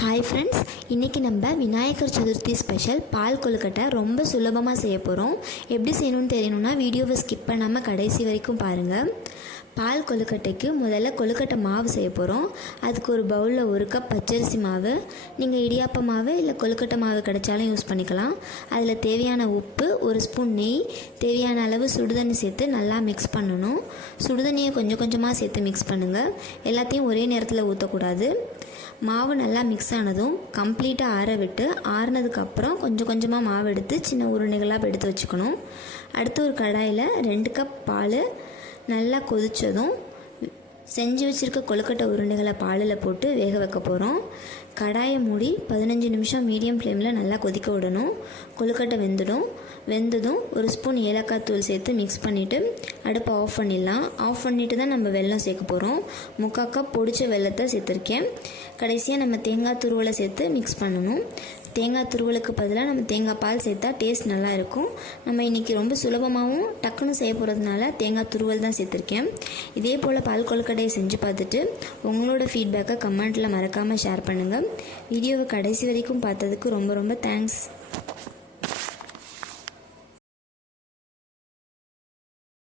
Hi friends, இன்றைக்கி நம்ம Vinayagar Chaturthi special பால் கொழுக்கட்டை ரொம்ப சுலபமாக செய்ய போகிறோம். எப்படி செய்யணும்னு தெரியணும்னா வீடியோவை ஸ்கிப் பண்ணாமல் கடைசி வரைக்கும் பாருங்கள். பால் கொழுக்கட்டைக்கு முதல்ல கொழுக்கட்டை மாவு செய்ய போகிறோம். அதுக்கு ஒரு பவுலில் 1 கப் பச்சரிசி மாவு, நீங்கள் இடியாப்ப மாவு இல்லை கொழுக்கட்டை மாவு கிடைச்சாலும் யூஸ் பண்ணிக்கலாம். அதில் தேவையான உப்பு, 1 ஸ்பூன் நெய், தேவையான அளவு சுடுதண்ணி சேர்த்து நல்லா மிக்ஸ் பண்ணணும். சுடுதண்ணியை கொஞ்சம் கொஞ்சமாக சேர்த்து மிக்ஸ் பண்ணுங்கள். எல்லாத்தையும் ஒரே நேரத்தில் ஊற்றக்கூடாது. மாவு நல்லா மிக்ஸ் ஆனதும் கம்ப்ளீட்டாக ஆற விட்டு ஆறுனதுக்கப்புறம் கொஞ்சம் கொஞ்சமாக மாவு எடுத்து சின்ன உருண்டைகளாக எடுத்து வச்சுக்கணும். அடுத்து ஒரு கடாயில் 2 கப் பால் நல்லா கொதித்ததும் செஞ்சு வச்சுருக்க கொழுக்கட்டை உருண்டைகளை பாலில் போட்டு வேக வைக்க போகிறோம். கடாயை மூடி 15 நிமிஷம் மீடியம் ஃப்ளேமில் நல்லா கொதிக்க விடணும். கொழுக்கட்டை வெந்ததும் 1 ஸ்பூன் ஏலக்காய் தூள் சேர்த்து மிக்ஸ் பண்ணிவிட்டு அடுப்பை ஆஃப் பண்ணிடலாம். ஆஃப் பண்ணிவிட்டு தான் நம்ம வெல்லம் சேர்க்க போகிறோம். 3/4 கப் பொடிச்ச வெல்லத்தை சேர்த்துருக்கேன். கடைசியாக நம்ம தேங்காய் துருவலை சேர்த்து மிக்ஸ் பண்ணணும். தேங்காய் துருவலுக்கு பதிலாக நம்ம தேங்காய் பால் சேர்த்தா டேஸ்ட் நல்லா இருக்கும். நம்ம இன்றைக்கி ரொம்ப சுலபமாகவும் டக்குன்னு செய்ய போகிறதுனால தேங்காய் துருவல் தான் சேர்த்துருக்கேன். இதே போல் பால் கொழுக்கட்டையை செஞ்சு பார்த்துட்டு உங்களோட ஃபீட்பேக்கை கமெண்ட்டில் மறக்காமல் ஷேர் பண்ணுங்கள். வீடியோவை கடைசி வரைக்கும் பார்த்ததுக்கு ரொம்ப ரொம்ப தேங்க்ஸ்.